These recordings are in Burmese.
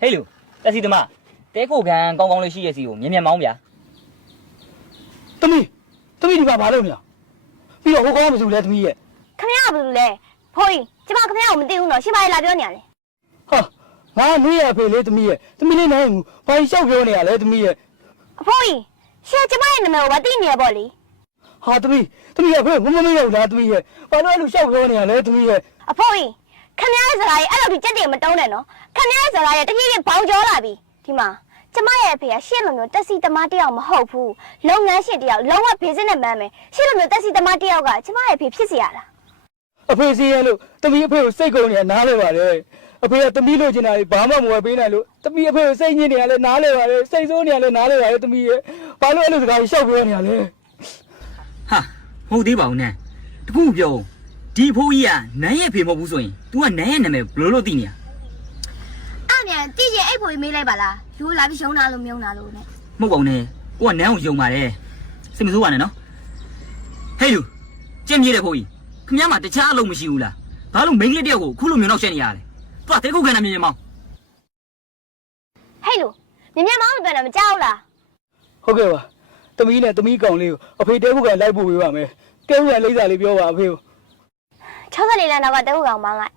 ဟေးလူတက်စီသမားတဲကိုကန်ကောင်းကောင်းလေးရှိရစီကိုမြင်မြင်မောင်းဗျာသမီးသမီးဒီမှာဘာလုပ်နေလဲပြီးတော့ဟိုကောင်ကမစုလဲသမီးရဲ့ခမရဘာလို့လဲဖိုးကြီးကျမခမရကိုမသိဘူးနော်ရှင်ပါလေလာပြောနေရလေဟာငါမင်းရဲ့အဖေလေးသမီးရဲ့သမီးလေးနိုင်ဘူးဘာကြီးရှောက်ပြောနေရလဲသမီးရဲ့အဖိုးကြီးရှင်ကျမရဲ့နာမည်ကိုမသိနေရပေါ့လေဟာသမီးသမီးရဲ့အဖေမမမေ့ရောက်လားသမီးရဲ့ဘာလို့အဲ့လိုရှောက်ပြောနေရလဲသမီးရဲ့အဖိုးကြီး ခမရရဲ့စကားရဲ့အဲ့လိုဒီကြက်တွေမတုံးနဲ့နော်ခမရရဲ့စကားရဲ့တကြီးကြီးဘောင်ကျော်လာပြီဒီမှာကျမရဲ့အဖေကရှင့်လိုမျိုးတက်စီသမားတယောက်မဟုတ်ဘူးလုပ်ငန်းရှင်တယောက်လုံးဝဘေးစနဲ့မမ်းမယ်ရှင့်လိုမျိုးတက်စီသမားတယောက်ကကျမရဲ့အဖေဖြစ်စီရတာအဖေစီရဲ့လို့သမီးအဖေကိုစိတ်ကုန်နေရနားလဲပါတယ်အဖေကသမီးလိုချင်တာဘာမှမဝယ်ပေးနိုင်လို့သမီးအဖေကိုစိတ်ညစ်နေရလဲနားလဲပါတယ်စိတ်ဆိုးနေရလဲနားလဲပါတယ်သမီးရဲ့ဘာလို့အဲ့လိုစကားကြီးရှောက်ပြောနေရလဲဟာမဟုတ်သေးပါဘူးနန်းတခုပြောဦး ဒီဖိုးကြီးကနန်းရဲ့ဖေမဟုတ်ဘူးဆိုရင် तू ကနန်းရဲ့နာမည်ဘယ်လိုလုပ်သိနေရအဲ့မြန်ကြည့်ရင်အဲ့ဖိုးကြီးမေးလိုက်ပါလားယူလာပြီးရှုံးတာလို့မြုံတာလို့နဲ့မဟုတ်ပါဘူးနဲ့ကိုကနန်းကိုယုံပါတယ်စိတ်မဆိုးပါနဲ့နော်ဟေးလူကြင်ပြေတဲ့ဖိုးကြီးခင်ဗျားမှာတခြားအလုပ်မရှိဘူးလားဘာလို့မိန်းကလေးတယောက်ကိုအခုလိုမျိုးနောက်ဆက်နေရလဲသူကတဲကိုကန်တာမြင်မြင်မောင်းဟဲ့လူမြင်မြင်မောင်းလို့ပြောတယ်မကြောက်လားဟုတ်ကဲ့ပါသမီးနဲ့သမီးကောင်လေးကိုအဖေတဲခုကလိုက်ပို့ပေးပါမယ်တဲခုကလိမ့်စာလေးပြောပါအဖေကို 64လမ်းတော့ကတခုကောင်မောင်းလိုက်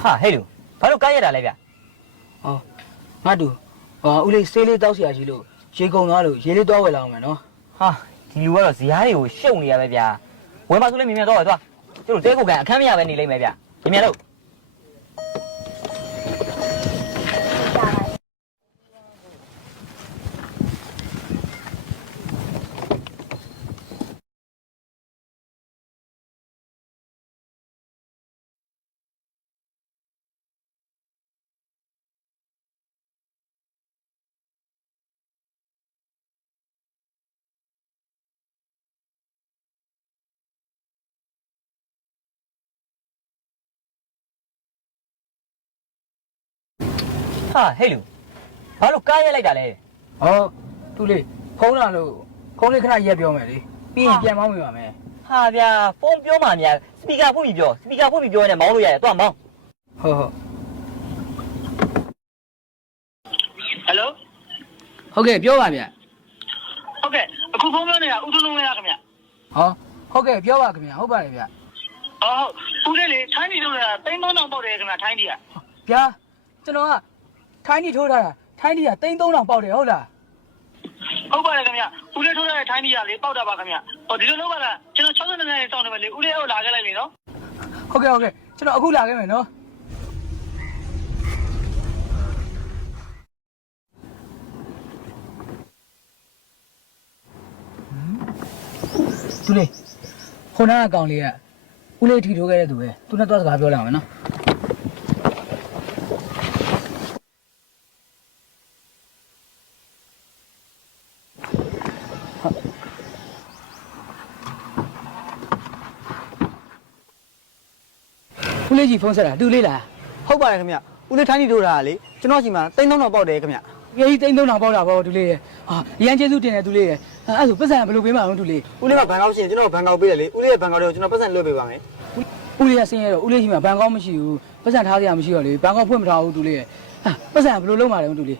ဟာဟဲ့လူဘာလို့ကမ်းရတာလဲဗျဟောငါတူဟောဦးလေးဆေးလေးတောက်ဆရာကြီးလို့ရေကုန်သွားလို့ရေလေးတောက်ဝယ်လာအောင်မယ်နော်ဟာဒီလူကတော့ဇရားတွေကိုရှုံနေရပဲဗျာဝယ်ပါဆိုလဲမြင်မြင်တော့ရသွားသူတို့တဲကိုကန်အခန်းမရပဲနေလိမ့်မယ်ဗျာမြင်မြင်လို့ ဟာဟဲ့လူဘာလို့ကားရက်လိုက်တာလဲဟောသူလေးဖုန်းလာလို့ဖုန်းလေးခဏရက်ပြောမယ်လေပြီးရင်ပြန်မောင်းမိပါမယ်ဟာဗျာဖုန်းပြောမှများစပီကာဖွင့်ပြီးပြောစပီကာဖွင့်ပြီးပြောရင်မောင်းလို့ရတယ်တွားမောင်းဟုတ်ဟုတ်ဟယ်လိုဟုတ်ကဲ့ပြောပါဗျဟုတ်ကဲ့အခုဖုန်းပြောနေတာဦးထုံးလုံးရခင်ဗျဟောဟုတ်ကဲ့ပြောပါခင်ဗျဟုတ်ပါတယ်ဗျအော်ဟုတ်ဦးလေးလေထိုင်းပြည်လို့လားတိန်းသုံးတောင်ပေါက်တယ်ခင်ဗျထိုင်းပြည်ကဗျာကျွန်တော်က ထိုင်းကြီးထိုးထားတာထိုင်းကြီးကတိန်း3000ပေါက်တယ်ဟုတ်လားဟုတ်ပါတယ်ခင်ဗျဦးလေးထိုးရတဲ့ထိုင်းပြည်ကလေပေါက်တာပါခင်ဗျဟောဒီလိုလုပ်ပါလားကျွန်တော်62နှစ်စောင့်နေပါလေဦးလေးဟိုလာခဲ့လိုက်လေနော်ဟုတ်ကဲ့ဟုတ်ကဲ့ကျွန်တော်အခုလာခဲ့မယ်နော်သူလေးခုနကအကောင်လေးကဦးလေးထီထိုးခဲ့တဲ့သူပဲသူနဲ့တော့စကားပြောလိုက်အောင်မယ်နော် ဦးလေးကြီးဖုန်းဆက်တာတူလေးလားဟုတ်ပါတယ်ခင်ဗျဦးလေးထိုင်းနေတို့တာလေကျွန်တော်စီမှာတိန်းသုံးတော့ပေါက်တယ်ခင်ဗျကြီးတိန်းသုံးတာပေါက်တာပေါ့တူလေးရဲ့ဟာရန်ကျေးဇူးတင်တယ်တူလေးရဲ့အဲ့ဒါဆိုပတ်စံဘယ်လိုပေးမှာအောင်တူလေးဦးလေးကဘန်ကောက်ရှင်ကျွန်တော်ဘန်ကောက်ပေးတယ်လေဦးလေးရဲ့ဘန်ကောက်တွေကိုကျွန်တော်ပတ်စံလွှဲပေးပါမယ်ဦးလေးကဆင်းရဲတော့ဦးလေးကြီးမှာဘန်ကောက်မရှိဘူးပတ်စံထားစရာမရှိတော့လေဘန်ကောက်ဖွင့်မထားဘူးတူလေးရဲ့ဟာပတ်စံဘယ်လိုလုပ်မှာလဲတူလေး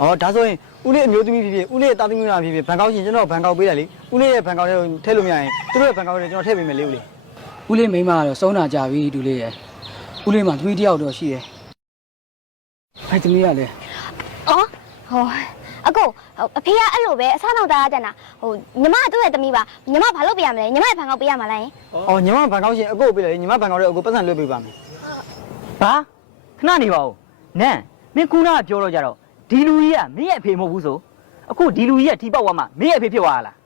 ဟောဒါဆိုရင်ဦးလေးအမျိုးသမီးဖြစ်ဖြစ်ဦးလေးရဲ့တာသမီးများဖြစ်ဖြစ်ဘန်ကောက်ရှင်ကျွန်တော်ဘန်ကောက်ပေးတယ်လေဦးလေးရဲ့ဘန်ကောက်တွေကိုထည့်လို့မရရင်သူတို့ရဲ့ဘန်ကောက်တွေကျွန်တော်ထည့်ပေးမယ်လေဦးလေးဦးလေးမိန်းမကတော့စုံးတာကြပြီတူလေးရဲ့ ဦးလေးမှာသမီးတစ်ယောက်တော့ရှိတယ်အဲ့သမီးကလည်းအော်ဟောအကိုအဖေကအဲ့လိုပဲအစားတော့တားတန်တာဟိုညီမကသူ့ရဲ့သမီးပါညီမဘာလို့ပေးရမလဲညီမရဲ့ဖန်ကောက်ပေးရမှာလားယင်ဟောညီမဘန်ကောက်ရှင်အကိုပေးတယ်လေညီမဘန်ကောက်တွေကိုအကိုပတ်စံလွှဲပေးပါမယ်ဘာခဏနေပါဦးနန်းမင်းကူနာကပြောတော့ကြတော့ဒီလူကြီးကမင်းရဲ့အဖေမဟုတ်ဘူးဆိုအခုဒီလူကြီးကထိပေါက်သွားမှမင်းရဲ့အဖေဖြစ်သွားလား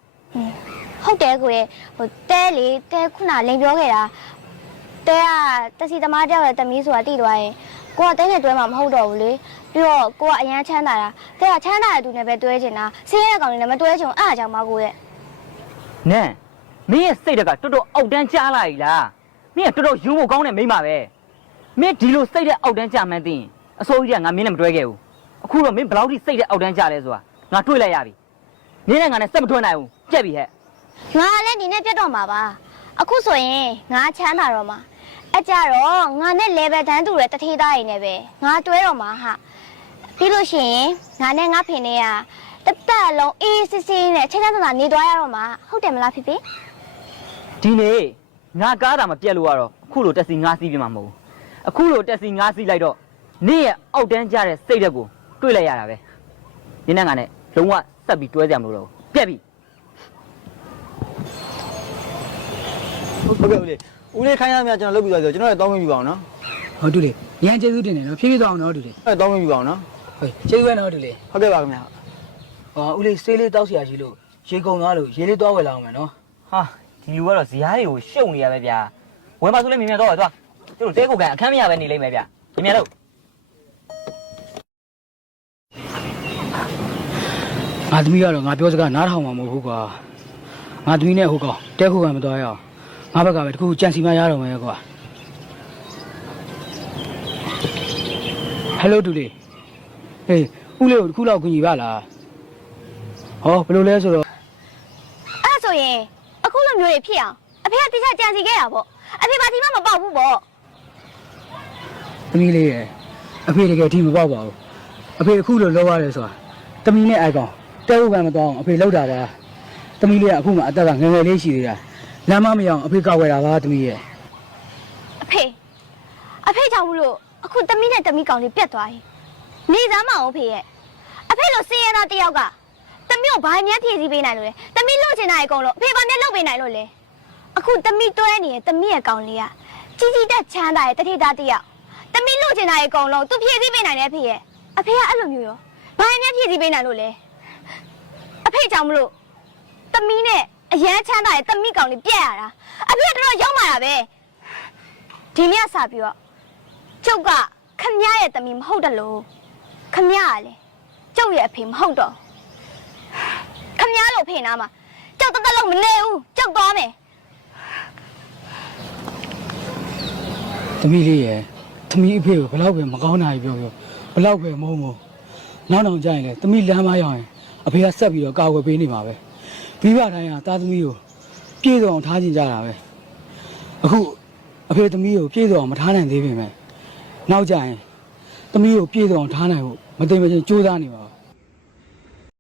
ဟုတ်တယ်ကိုရဲ့ဟိုတဲလေတဲခုနလိန်ပြောခဲ့တာ တဲကတက်စီသမားတယောက်ရဲ့တမီးဆိုတာတိသွားရင်ကိုကတင်းနဲ့တွဲမှာမဟုတ်တော့ဘူးလေပြီးတော့ကိုကအရန်ချမ်းသာတာတဲ့ကချမ်းသာတဲ့သူနဲ့ပဲတွဲချင်တာဆင်းရဲတဲ့ကောင်တွေနဲ့မတွဲချင်ဘူးအဲ့အကြောင်းပါကိုရဲ့နန်းမင်းရဲ့စိတ်တက်ကတော်တော်အောက်တန်းကြားလာပြီလားမင်းကတော်တော်ယူဖို့ကောင်းတဲ့မိန်းမပဲမင်းဒီလိုစိတ်တဲ့အောက်တန်းကြမှန်းသိရင်အစိုးရကငါမင်းနဲ့မတွဲခဲ့ဘူးအခုတော့မင်းဘယ်လောက်ထိစိတ်တဲ့အောက်တန်းကြလဲဆိုတာငါတွေ့လိုက်ရပြီမင်းနဲ့ငါနဲ့စက်မတွဲနိုင်ဘူးကြက်ပြီဟဲ့ငါလည်းဒီနေ့ပြတ်တော့မှာပါအခုဆိုရင်ငါချမ်းသာတော့မှာ အကြတော့ငါနဲ့ level တန်းတူတဲ့တထေးသားရည်နဲ့ပဲငါတွဲတော့မှာဟာပြီးလို့ရှိရင်ငါနဲ့ငါဖေနဲ့ကတပတ်လုံးအေးစစ်စစ်နဲ့ချင်းချမ်းသာသာနေသွားရတော့မှာဟုတ်တယ်မလားဖေဖေဒီနေ့ငါကားတာမပြက်လို့ကတော့အခုလိုတက်စီငါးစီးပြမှာမဟုတ်ဘူးအခုလိုတက်စီငါးစီးလိုက်တော့နေ့ရဲ့အောက်တန်းကြတဲ့စိတ်တက်ကိုတွေ့လိုက်ရတာပဲဒီနဲ့ငါနဲ့လုံးဝစက်ပြီးတွဲကြမလို့တော့ဘူးပြက်ပြီဟုတ်ကဲ့ဦးလေး ဦးလေးခိုင်းရမြကျွန်တော်လုပ်ပြီးသွားပြီဆိုတော့ကျွန်တော်လည်းတောင်းဝင်ပြီးပါအောင်နော်ဟုတ်တူလေညံကျေးဇူးတင်တယ်နော်ဖြည်းဖြည်းသွားအောင်နော်တူလေအဲတောင်းဝင်ပြီးပါအောင်နော်ဟုတ်ကျေးဇူးပဲနော်တူလေဟုတ်ကဲ့ပါခင်ဗျာအော်ဦးလေးစေးလေးတောက်စီရရှိလို့ရေကုန်သွားလို့ရေလေးသွားဝယ်လာအောင်မယ်နော်ဟာဒီလူကတော့ဇီးရားတွေကိုရှုံနေရပဲဗျာဝင်ပါဆိုလဲမြင်မြင်တော့သွားသူတို့တဲကိုကန်အခန်းမရပဲနေလိမ့်မယ်ဗျာမြင်မြင်တော့ငါသမီးကတော့ငါပြောစကားနားထောင်မှာမဟုတ်ဘူးကွာငါသမီးနဲ့ဟိုကောင်တဲခုကမတော်ရအောင် ငါဘက်ကပဲတခုကြံစီမရတော့မယ်ကွာဟယ်လိုတူလေးဟေးဦးလေးကိုတခုလောက်ကူညီပါလားဟောဘယ်လိုလဲဆိုတော့အဲ့ဒါဆိုရင်အခုလိုမျိုးတွေဖြစ်အောင်အဖေကတိကျကြံစီခဲ့တာပေါ့အဖေဘာဒီမှမပေါက်ဘူးပေါ့သမီးလေးရဲ့အဖေတကယ်ဒီမပေါက်ပါဘူးအဖေအခုလိုလောက်ရတယ်ဆိုတာသမီးနဲ့အိုက်ကောင်တဲခုကမတော်အောင်အဖေလောက်တာပါသမီးလေးကအခုမှအသက်ကငယ်ငယ်လေးရှိသေးတာ လမ်းမမရောက်အောင်အဖေကောက်ဝယ်တာပါသမီးရဲ့အဖေအဖေကြောင့်မလို့အခုတမီးနဲ့တမီးကောင်လေးပြတ်သွားရင်နေသားမအောင်ဖေရဲ့အဖေလိုစင်ရတာတယောက်ကတမီးကိုဘာမှဖြည့်ဆည်းပေးနိုင်လို့လဲတမီးလွတ်ချင်တာအကုန်လုံးအဖေဘာမှလုပ်ပေးနိုင်လို့လဲအခုတမီးတွဲနေတဲ့တမီးရဲ့ကောင်လေးကကြီးကြီးတက်ချမ်းသာရဲ့တထေသားတယောက်တမီးလွတ်ချင်တာအကုန်လုံးသူဖြည့်ဆည်းပေးနိုင်တယ်အဖေရဲ့အဖေကအဲ့လိုမျိုးရောဘာမှဖြည့်ဆည်းပေးနိုင်လို့လဲအဖေကြောင့်မလို့တမီးနဲ့ အရန်ချမ်းသာရဲ့တမီးကောင်လေးပြက်ရတာအဖေကတော်တော်ရောက်လာတာပဲဒီမြတ်စာပြီးတော့ကျုပ်ကခမည်းရဲ့တမီမဟုတ်တယ်လို့ခမည်းကလေကျုပ်ရဲ့အဖေမဟုတ်တော့ခမည်းလို့ဖေနာမှာကျုပ်တသက်လုံးမနေဘူးကျုပ်သွားမယ်သမီးလေးရဲ့သမီးအဖေကိုဘယ်လောက်ပဲမကောင်းတာကြီးပြောပြောဘယ်လောက်ပဲမုန်းမုန်းနောက်နောက်ကြရင်လေသမီးလမ်းမရောက်ရင်အဖေကဆက်ပြီးတော့ကာကွယ်ပေးနေမှာပဲ ပြီးပါတိုင်းကတာသမီးကိုပြေစုံအောင်ထားကျင်ကြတာပဲအခုအဖေသမီးကိုပြေစုံအောင်မထားနိုင်သေးပြင်မဲ့နောက်ကြရင်သမီးကိုပြေစုံအောင်ထားနိုင်ဖို့မသိမချင်းကြိုးစားနေပါဘူး